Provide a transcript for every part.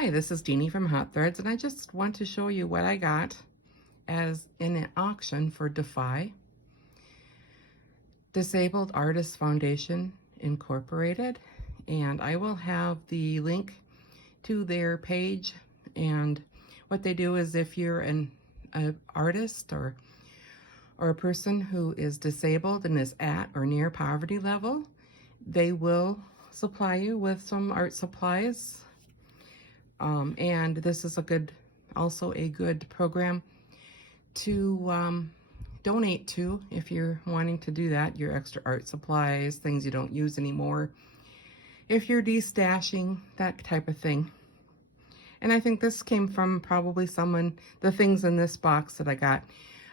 Hi, this is Deanie from Hot Threads, and I just want to show you what I got as in an auction for dAFi, Disabled Artists Foundation Incorporated, and I will have the link to their page. And what they do is, if you're an artist or a person who is disabled and is at or near poverty level, they will supply you with some art supplies. And this is also a good program to donate to if you're wanting to do that, your extra art supplies, things you don't use anymore, if you're destashing, that type of thing. And I think this came from probably the things in this box that I got,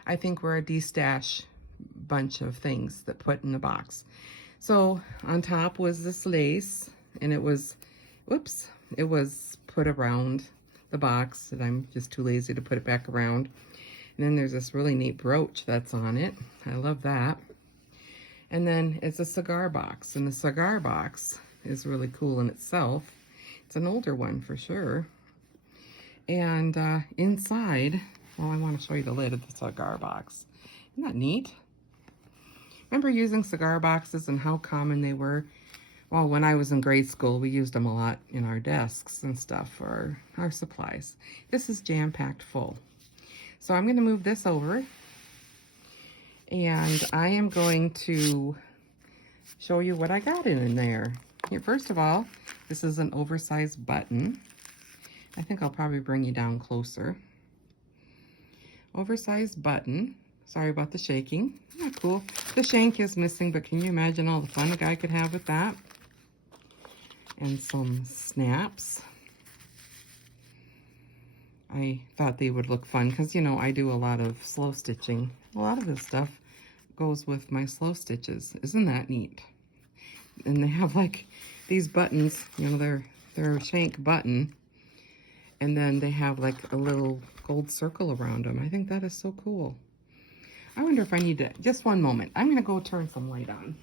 I think were a destash bunch of things that put in the box. So on top was this lace, and it was put around the box, and I'm just too lazy to put it back around. And then there's this really neat brooch that's on it. I love that. And then it's a cigar box, and the cigar box is really cool in itself. It's an older one for sure. And inside, well, I want to show you the lid of the cigar box. Isn't that neat? Remember using cigar boxes and how common they were? Well, when I was in grade school, we used them a lot in our desks and stuff for our supplies. This is jam-packed full. So I'm going to move this over, and I am going to show you what I got in there. Here, first of all, this is an oversized button. I think I'll probably bring you down closer. Oversized button. Sorry about the shaking. Isn't that cool? The shank is missing, but can you imagine all the fun a guy could have with that? And some snaps. I thought they would look fun because, you know, I do a lot of slow stitching. A lot of this stuff goes with my slow stitches. Isn't that neat? And they have like these buttons, you know, they're a shank button. And then they have like a little gold circle around them. I think that is so cool. I wonder if I need to, just one moment. I'm going to go turn some light on.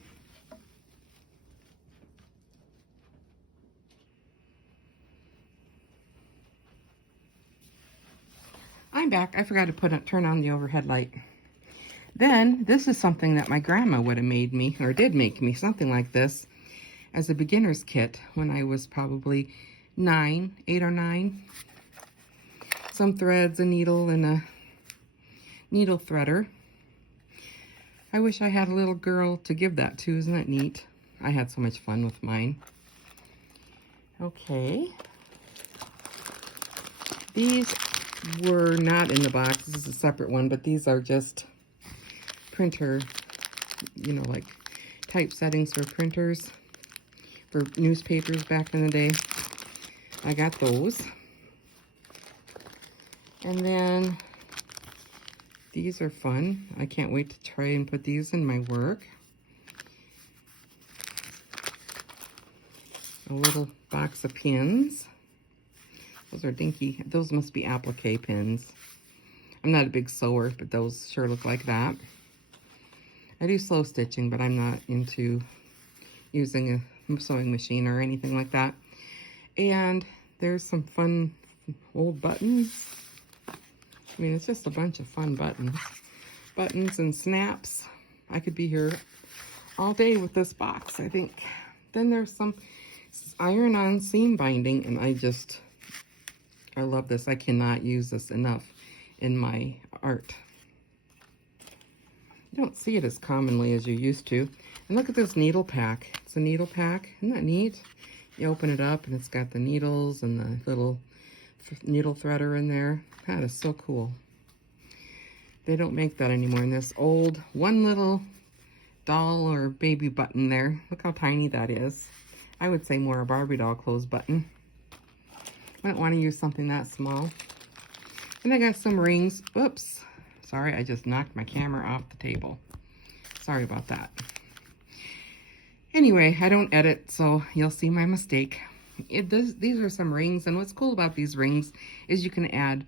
I'm back. I forgot to turn on the overhead light. Then, this is something that my grandma would have made me, or did make me, something like this, as a beginner's kit when I was probably 8 or 9. Some threads, a needle, and a needle threader. I wish I had a little girl to give that to. Isn't that neat? I had so much fun with mine. Okay. These were not in the box. This is a separate one, but these are just printer, you know, like typesettings for printers, for newspapers back in the day. I got those. And then these are fun. I can't wait to try and put these in my work. A little box of pins. Those are dinky. Those must be applique pins. I'm not a big sewer, but those sure look like that. I do slow stitching, but I'm not into using a sewing machine or anything like that. And there's some fun old buttons. I mean, it's just a bunch of fun buttons. Buttons and snaps. I could be here all day with this box, I think. Then there's some iron-on seam binding, and I love this. I cannot use this enough in my art. You don't see it as commonly as you used to. And look at this needle pack. It's a needle pack. Isn't that neat? You open it up, and it's got the needles and the little needle threader in there. That is so cool. They don't make that anymore. And this old one little doll or baby button there. Look how tiny that is. I would say more a Barbie doll clothes button. I don't want to use something that small. And I got some rings. Oops. Sorry, I just knocked my camera off the table. Sorry about that. Anyway, I don't edit, so you'll see my mistake. These are some rings, and what's cool about these rings is you can add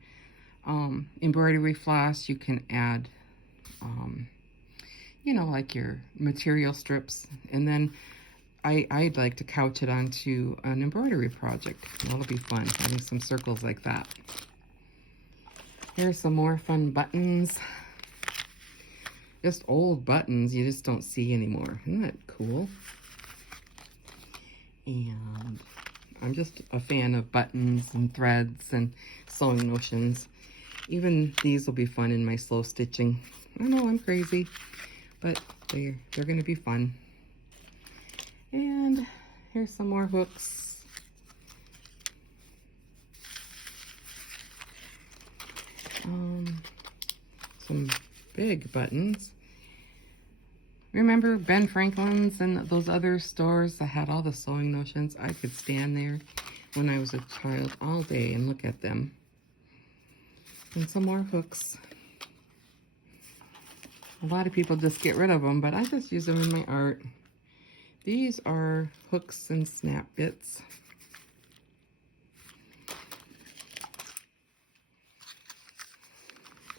embroidery floss. You can add, you know, like your material strips. And then I'd like to couch it onto an embroidery project. That'll be fun, having some circles like that. Here's some more fun buttons. Just old buttons you just don't see anymore. Isn't that cool? And I'm just a fan of buttons and threads and sewing notions. Even these will be fun in my slow stitching. I know I'm crazy, but they're going to be fun. And here's some more hooks. Some big buttons. Remember Ben Franklin's and those other stores that had all the sewing notions? I could stand there when I was a child all day and look at them. And some more hooks. A lot of people just get rid of them, but I just use them in my art. These are hooks and snap bits.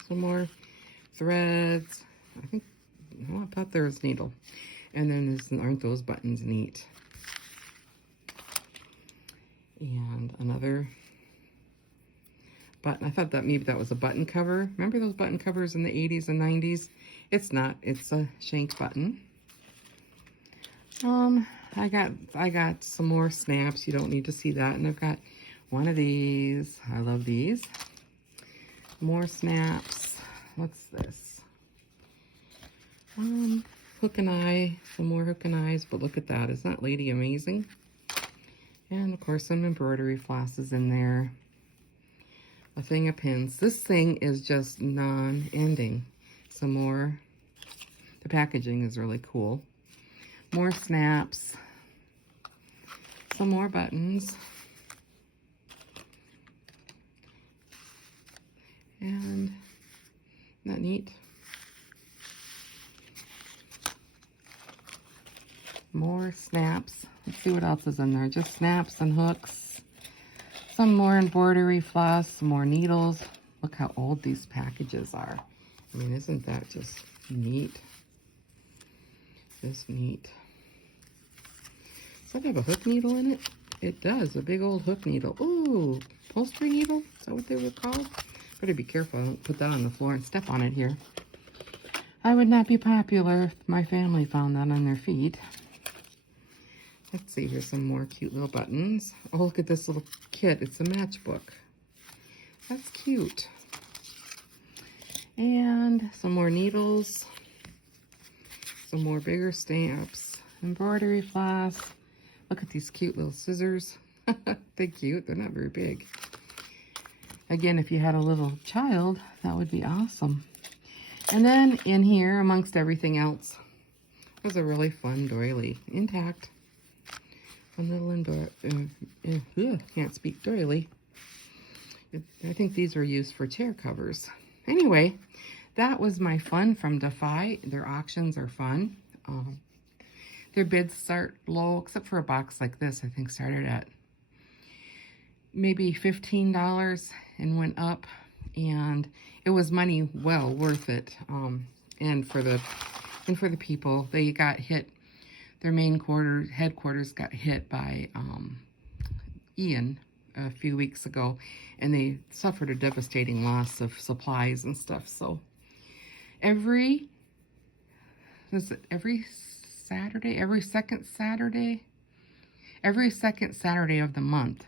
Some more threads. I thought there was needle. And then aren't those buttons neat? And another button. I thought that got that was a button cover. Remember those button covers in the 80s and 90s? It's not. It's a shank button. I got some more snaps. You don't need to see that. And I've got one of these. I love these. More snaps. What's this? Hook and eye. Some more hook and eyes. But look at that. Isn't that lady amazing? And of course some embroidery flosses in there. A thing of pins. This thing is just non-ending. Some more. The packaging is really cool. More snaps. Some more buttons. And isn't that neat? More snaps. Let's see what else is in there. Just snaps and hooks. Some more embroidery floss. Some more needles. Look how old these packages are. I mean, isn't that just neat? Just neat. Does that have a hook needle in it? It does. A big old hook needle. Ooh, upholstery needle? Is that what they were called? Better be careful. I don't put that on the floor and step on it here. I would not be popular if my family found that on their feet. Let's see, here's some more cute little buttons. Oh, look at this little kit. It's a matchbook. That's cute. And some more needles. Some more bigger stamps. Embroidery floss. Look at these cute little scissors. They're cute. They're not very big. Again, if you had a little child, that would be awesome. And then in here, amongst everything else, was a really fun doily. Intact. Fun little can't speak doily. I think these were used for chair covers. Anyway, that was my fun from dAFi. Their auctions are fun. Their bids start low, except for a box like this, I think started at maybe $15 and went up, and it was money well worth it. And for the people, they got hit. Their main headquarters got hit by Ian a few weeks ago, and they suffered a devastating loss of supplies and stuff. So every second Saturday of the month,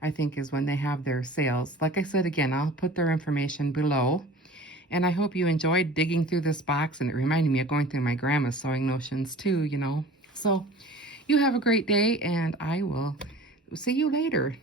I think, is when they have their sales. Like I said, again, I'll put their information below. And I hope you enjoyed digging through this box, and it reminded me of going through my grandma's sewing notions too, you know. So you have a great day, and I will see you later.